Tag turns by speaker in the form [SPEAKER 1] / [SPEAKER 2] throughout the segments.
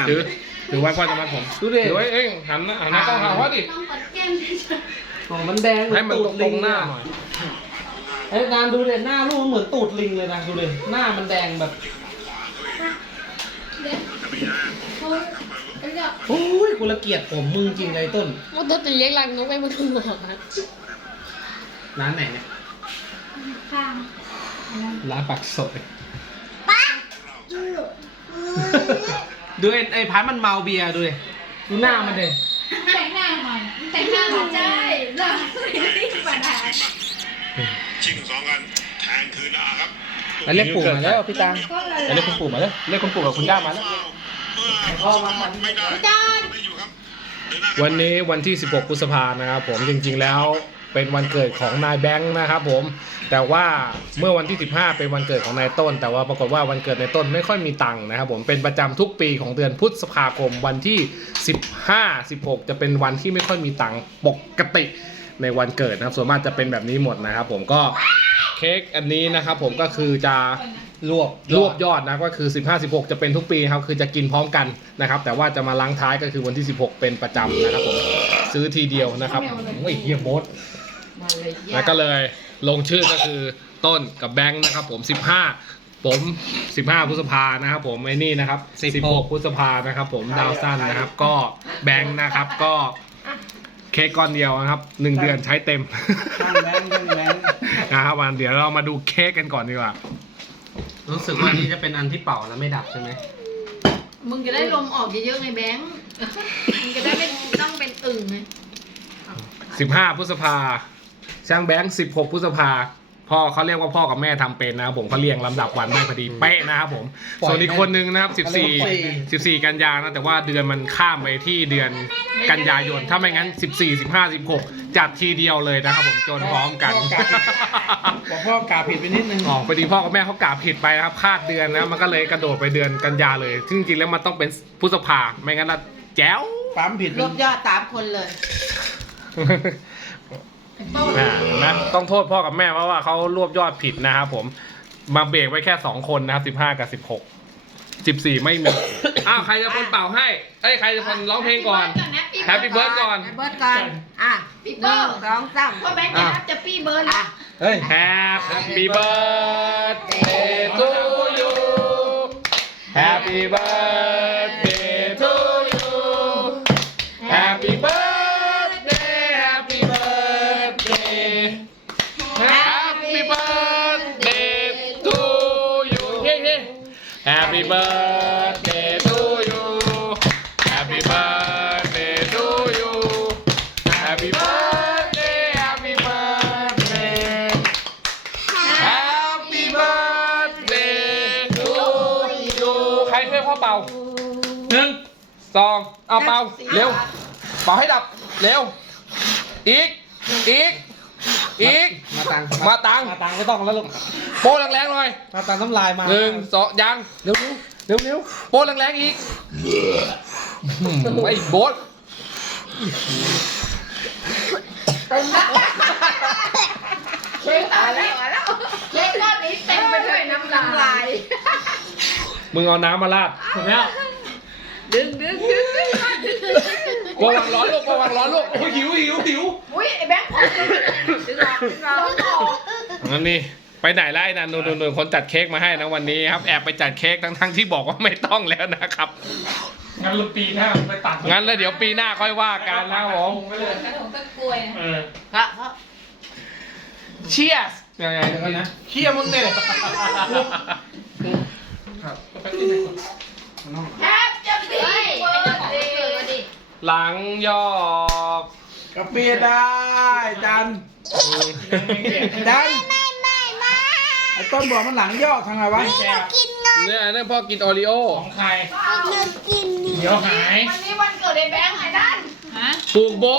[SPEAKER 1] ถือไว้พ่อจะมัดผมดูดิถือไว้เองหันหน้ากล้องหาพ่อดิ
[SPEAKER 2] ของมันแดง
[SPEAKER 1] ให้มันตรงหน้าหน่อย
[SPEAKER 2] ไอ้การดูเลยหน้าลูกมันเหมือนตูดลิงเลยนะดูเลยหน้ามันแดงแบบโอ้ยกูละเกียดผมมึงจริงเลยต้น
[SPEAKER 3] มันตัวจะเลี้ยงรังนกไปมาถึงหมอ
[SPEAKER 2] ร้านไหนเนี่ย
[SPEAKER 3] ข้าง
[SPEAKER 1] ร้านปักสด
[SPEAKER 2] ดูไอ้พันมันเมาเบียร์ดูเลยดูหน้ามันเลย
[SPEAKER 3] แต่งหน้าหน่อยแต่งหน้าหน่อยใช่หลังไม่ได้ปัญหา
[SPEAKER 4] ชิงสองกันแทงคืนครับ
[SPEAKER 1] เรียกปู่มาแล้วพี่ตังเรียกคุณปู่มาแล้วเรียกคุณปู่กับคุณย่ามาแล้ววันนี้วันที่16 พฤษภาคมนะครับผมจริงๆแล้วเป็นวันเกิดของนายแบงค์นะครับผมแต่ว่าเมื่อวันที่15เป็นวันเกิดของนายต้นแต่ว่าปรากฏว่าวันเกิดนายต้นไม่ค่อยมีตังค์นะครับผมเป็นประจำทุกปีของเดือนพฤษภาคมวันที่15-16จะเป็นวันที่ไม่ค่อยมีตังค์ปกติในวันเกิดนะครับส่วนมากจะเป็นแบบนี้หมดนะครับผมก็เค้กอันนี้นะครับผมก็คือจะรวบยอดนะก็คือ15-16จะเป็นทุกปีครับคือจะกินพร้อมกันนะครับแต่ว่าจะมาล้างท้ายก็คือวันที่16เป็นประจำนะครับผมซื้อทีเดียวนะครับโอ้ยเฮียโบ๊ทแล้วก็เลยลงชื่อก็คือต้นกับแบงค์นะครับผมผม15 พฤษภานะครับผมไอ้นี่นะครับ16 พฤษภานะครับผมดาวสั้นนะครับก็แบงค์นะครับก็เค้กก้อนเดียวนะครับ1 เดือนใช้เต็มนะครับวันเดี๋ยวเรามาดูเค้กกันก่อนดีกว่า
[SPEAKER 2] รู้สึกว่านี่จะเป็นอันที่เป่าแล้วไม่ดับใช่ไหม
[SPEAKER 3] มึงจะได้ลมออกเยอะๆในแบงค์มึงจะได้ไม่ต้องเป็นอึ่งไง
[SPEAKER 1] 15 พฤษภาช่างแบงค์16 พฤษภาพ่อเขาเรียกว่าพ่อกับแม่ทำเป็นนะครับผมเขาเรียงลำดับวันได้พอดีเป๊ะนะครับผมส่วนอีกคนนึงนะครับ14 กันยานะแต่ว่าเดือนมันข้ามไปที่เดือนกันยายนถ้าไม่งั้น14 15 16จัดทีเดียวเลยนะครับผมจนพร้อมกัน
[SPEAKER 2] บอกพ่อกาผิดไปนิดนึง
[SPEAKER 1] พอดีพ่อกับแม่เขากาผิดไปนะครับคาดเดือนนะมันก็เลยกระโดดไปเดือนกันยาเลยซึ่งจริงๆแล้วมันต้องเป็นพฤษภาไม่งั้นละแจ๋ว
[SPEAKER 2] ปั๊มผิด
[SPEAKER 3] ลบยอด3 คนเลย
[SPEAKER 1] นะต้องโทษพ่อกับแม่เพราะว่าเขารวบยอดผิดนะครับผมมาเบรกไว้แค่2 คนนะครับ15 กับ 16 14ไม่มีอ้าวใครจะคนเป่าให้ใครจะคนร้องเพลงก่อน Happy Birthday ก่อน
[SPEAKER 3] พี่เบิร์ด2 3พ่อแบงค์จะปี้เบิร์ดละ
[SPEAKER 1] Happy Birthday to you Happy Birthday to you Happy Birthday Happy Birthday Happy Birthday to you Happy Birthday to you Happy Birthday to you Happy Birthday Happy Birthday Happy Birthday to you ใครช่วยพ่อเป่า1 2เอาเป่าเร็วเป่าให้ดับเร็วอีกมาตังไม่ต้องแล้วลูกโป้แรงๆหน่อย
[SPEAKER 2] มาตังน้ำลายมา
[SPEAKER 1] 1 2ยังเร็วโป้แรงๆอีกไอ้โบ๊ท
[SPEAKER 3] เค้กอะไรแล้วเค้กก้อนนี้เต็มไปด้วยน้ำลาย
[SPEAKER 1] มึงเอาน้ำมาราด
[SPEAKER 2] หมดแล้ว
[SPEAKER 3] ดึง
[SPEAKER 1] กลัววางร้อนลูกโอ้ยหิว
[SPEAKER 3] อุ้ยไอ้แบงค์ดึงออก
[SPEAKER 1] งั้นนี่ไปไหนไล่นะนูนคนจัดเค้กมาให้นะวันนี้ครับแอบไปจัดเค้กทั้งที่บอกว่าไม่ต้องแล้วนะครับ
[SPEAKER 2] งั้นปีหน้าไปตัด
[SPEAKER 1] งั้นแล้วเดี๋ยวปีหน้าค่อยว่ากันนะผม
[SPEAKER 3] ขนมตะกรวย
[SPEAKER 1] เชียร์ยังไงนะเชียร์มึงเนี่ยหลังยอก
[SPEAKER 2] กระเปียได้จันไอ้ต้นบอกมันหลังยอกทางไหนวะ
[SPEAKER 1] เนี่ยนั่นพ่อกินโอริโอ
[SPEAKER 2] ของใคร
[SPEAKER 3] กิน
[SPEAKER 2] เดี๋ยวหาย
[SPEAKER 3] วันนี้วันเกิดไอ้แบงค์ไอ้ด้าน
[SPEAKER 1] ปลูกโบ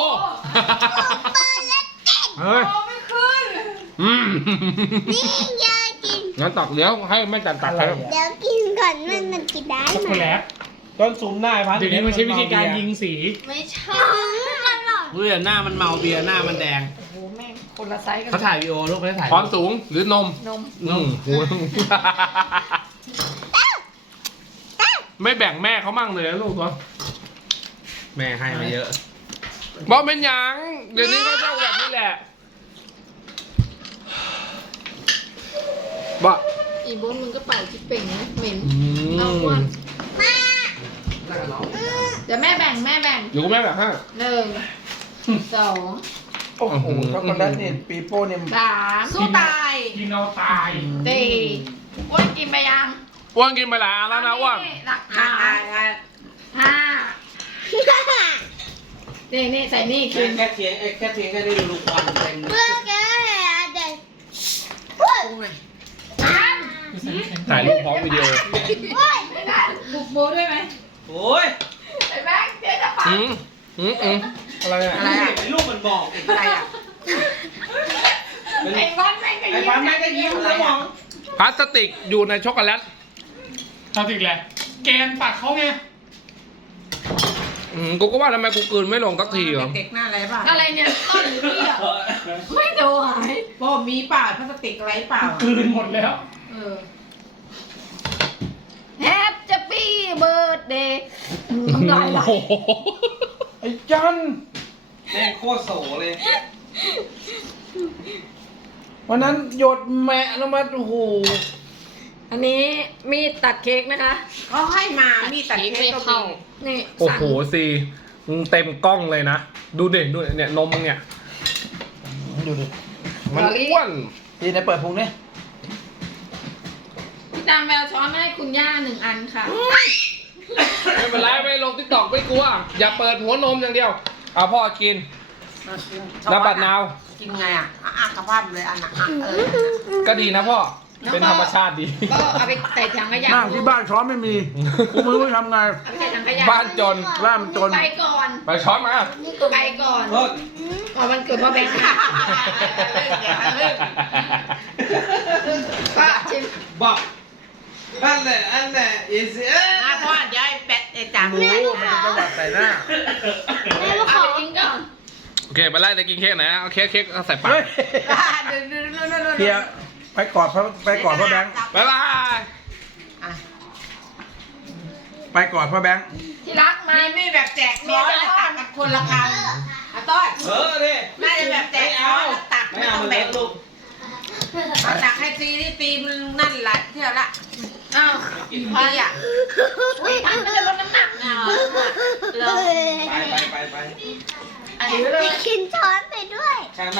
[SPEAKER 2] เฮ้ย
[SPEAKER 3] ไม่ขึ้น
[SPEAKER 5] นี่ยายกิน
[SPEAKER 1] งั้นตักเดี๋ยวให้แม่จันตักให้
[SPEAKER 5] เดี๋ยวกินก่อนมันกินได้
[SPEAKER 2] ช็อกโกแลตต้นซูมหน้าพันเดี๋ยวนี้มันใช้วิธีการยิงสี
[SPEAKER 3] ไม่ใช่
[SPEAKER 2] ดูเดี๋ยวหน้ามันเมาเบียร์หน้ามันแดง
[SPEAKER 3] โอ้โหแม่งคนละไซส์กัน
[SPEAKER 2] เขาถ่ายวีดีโอลูกไม่ได้ถ่าย
[SPEAKER 1] ความสูงหรือนมไม่แบ่งแม่เขามั่งเลยนะลูกตัว
[SPEAKER 2] แม่ให้มาเยอะ
[SPEAKER 1] บอกเป็นหยังเดี๋ยวนี้ก็เจ้าแบบนี้แหละบอก
[SPEAKER 3] อีโบนมึงก็เป่าชิปเป่งนะเหม็นเอาอ้วนเดี๋ยวแม่แบ่ง
[SPEAKER 1] อยู่กับแม่แบบให้
[SPEAKER 3] 1 2
[SPEAKER 6] โอ้โหช็อกโกแลตเนี่ยปีโป้เนี่ย
[SPEAKER 3] 3
[SPEAKER 7] สู้ตาย
[SPEAKER 1] กินเอาตาย
[SPEAKER 3] 4อ้วนกินไปยัง
[SPEAKER 1] อ้วนกินไปหลายอันแล้วนะอ้วน
[SPEAKER 3] หลักฐาน5นี่ใส่นี่คืน
[SPEAKER 2] แค่เทียงแค่ได้ดูควันเต็ม
[SPEAKER 5] เมื่อกี้เด็ก
[SPEAKER 1] ถ่ายรูปพร้อมวิดีโอ
[SPEAKER 3] บุกโบด้วยไหม
[SPEAKER 2] โอ้ย
[SPEAKER 3] ไอ้แบงค์เจ๊จะฟัง
[SPEAKER 1] อะไรอ่ะ
[SPEAKER 2] อะไรอ่ะลูกมันบอกอีก
[SPEAKER 7] อะไรอ่ะ
[SPEAKER 3] ไอ้วันแม่งก็
[SPEAKER 2] ไอ้
[SPEAKER 3] ยิ้ม
[SPEAKER 2] ฟันแม่ก็ยิ้มแล้วมอง
[SPEAKER 1] พลาสติกอยู่ในช็อกโกแลต
[SPEAKER 6] ทำอีกแหละแกนปากเขาไง
[SPEAKER 1] กูก็ว่าทำไมกูกลืนไม่ลงสักทีวะ
[SPEAKER 7] เด็กๆหน้าอะไรป่ะ
[SPEAKER 3] อะไรเนี่ยต้นหรือพี่อ่ะไม่โดนหาย
[SPEAKER 7] บ่มีเปล่าพลาสติกอะไรเปล่า
[SPEAKER 6] กลืนหมดแล้ว
[SPEAKER 3] แฮปปี้เบิร์ดเดย์น้ำลายไหล
[SPEAKER 1] โอ้โห
[SPEAKER 6] ไอ้จัน
[SPEAKER 2] แม่งโคตรโสเลย
[SPEAKER 6] วันนั้นหยดแมะแล้วมาโอ้โห
[SPEAKER 3] อันนี้มีดตัดเค้กนะคะ
[SPEAKER 7] เขาให้มามีตัดเค้กก็มี
[SPEAKER 3] นี่
[SPEAKER 1] โอ้โหซีมึงเต็มกล้องเลยนะ ดูเด่นดูเนี่ยนมมึงเนี่ย
[SPEAKER 6] ดูดิ
[SPEAKER 1] มันอ้วน
[SPEAKER 6] ดีไหนเปิดพุงเนี่ย
[SPEAKER 3] พี่ตามแมวช้อนให้คุณย่า1 อันค่ะ
[SPEAKER 1] ไม่เป็นไรไปลงทิกตอกไม่กลัว อย่าเปิดหัวนมอย่างเดียว เอาพ่อกินน้ำบัดนาว
[SPEAKER 7] กินไงอ่ะอ่ะกระพับเลยอันน่ะ
[SPEAKER 1] ก็ดีนะพ่อ เป็นธรรมชาติดี
[SPEAKER 3] ก็เอาไปใส่ถังขยะ
[SPEAKER 6] นั่งที่บ้านช้อนไม่มีกูไม่รู้จะทำไง
[SPEAKER 3] เอาไปใส่ถังขยะ
[SPEAKER 1] บ้านจน
[SPEAKER 6] ร่ามจน
[SPEAKER 3] ไปก่อน
[SPEAKER 1] ไปช้อนมา
[SPEAKER 3] ไปก่อน
[SPEAKER 2] โทษ
[SPEAKER 3] ก่อนมันเกิดพ่อแบงค์ก็ชิม
[SPEAKER 2] บอกอันแหละอีสิเอ้
[SPEAKER 7] เพราะว่าเดี๋ยวไอ้เป็ดไอ้จัง
[SPEAKER 6] รู้มันจะจังหวะใส่หน้า
[SPEAKER 3] เอาไปกินก่อน
[SPEAKER 1] โอเคไปไล่จะกินเค้กไหนนะเอาเค้กเอาใส่ปาก
[SPEAKER 6] เฮ้ย
[SPEAKER 7] ดู
[SPEAKER 6] เฮียไปกอดพ่อแบงค์
[SPEAKER 1] บ๊ายบาย
[SPEAKER 6] ไปกอดพ่อแบงค์
[SPEAKER 3] ที่รักมา
[SPEAKER 7] มีแบบแจกช้อนแล้วตักกันคนละคำอ่ะต้น
[SPEAKER 2] ดิ
[SPEAKER 7] น่าจะแบบแจกช้อนแล้วตัก
[SPEAKER 2] ไม่
[SPEAKER 7] ไม่
[SPEAKER 2] เอา
[SPEAKER 7] ต้อง
[SPEAKER 2] มัน
[SPEAKER 7] แบ่
[SPEAKER 2] เล็
[SPEAKER 7] ง
[SPEAKER 2] กลูก
[SPEAKER 7] เอาตักให้ตีนี่ตีมันนั่นหลายเที่ยวละ
[SPEAKER 3] อ้าว
[SPEAKER 7] ตีอ่ะ
[SPEAKER 3] อุ้ยทำมันจะลดน้ำหนักนะ
[SPEAKER 2] ไป
[SPEAKER 3] อันนี้เลย
[SPEAKER 5] กินช้อนไปด้วย
[SPEAKER 2] ช่าง